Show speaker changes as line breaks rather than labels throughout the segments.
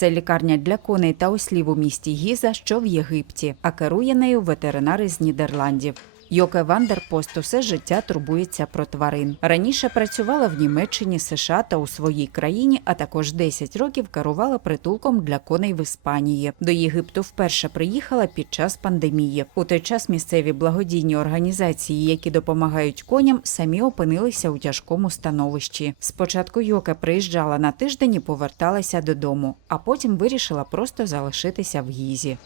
Це лікарня для коней та ослів у місті Гіза, що в Єгипті, а керує нею ветеринари з Нідерландів. Йоке Вандерпост усе життя турбується про тварин. Раніше працювала в Німеччині, США та у своїй країні, а також 10 років керувала притулком для коней в Іспанії. До Єгипту вперше приїхала під час пандемії. У той час місцеві благодійні організації, які допомагають коням, самі опинилися у тяжкому становищі. Спочатку Йоке приїжджала на тиждень і поверталася додому, а потім вирішила просто залишитися в Гізі.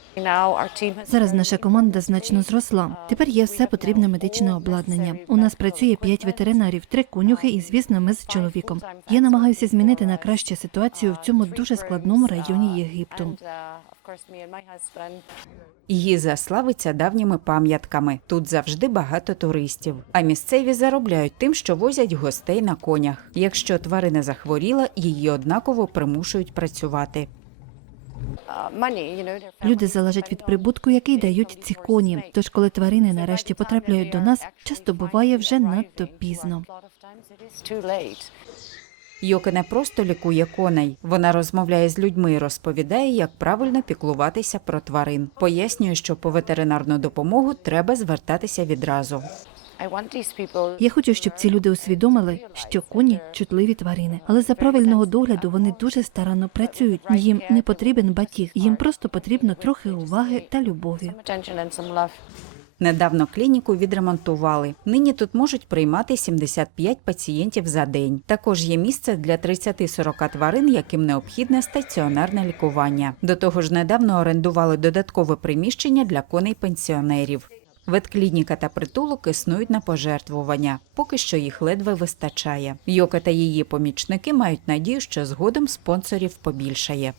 Зараз наша команда значно зросла. Тепер є все потрібне медичне обладнання. У нас працює п'ять ветеринарів, три конюхи і, звісно, ми з чоловіком. Я намагаюся змінити на краще ситуацію в цьому дуже складному районі Єгипту.
Гіза славиться давніми пам'ятками. Тут завжди багато туристів. А місцеві заробляють тим, що возять гостей на конях. Якщо тварина захворіла, її однаково примушують працювати.
Люди залежать від прибутку, який дають ці коні. Тож, коли тварини нарешті потрапляють до нас, часто буває вже надто пізно.
Йоке не просто лікує коней. Вона розмовляє з людьми і розповідає, як правильно піклуватися про тварин. Пояснює, що по ветеринарну допомогу треба звертатися відразу.
Я хочу, щоб ці люди усвідомили, що коні чутливі тварини, але за правильного догляду вони дуже старанно працюють. Їм не потрібен батіг, їм просто потрібно трохи уваги та любові.
Недавно клініку відремонтували. Нині тут можуть приймати 75 пацієнтів за день. Також є місце для 30-40 тварин, яким необхідне стаціонарне лікування. До того ж, недавно орендували додаткове приміщення для коней пенсіонерів. Ветклініка та притулок існують на пожертвування. Поки що їх ледве вистачає. Йока та її помічники мають надію, що згодом спонсорів побільшає.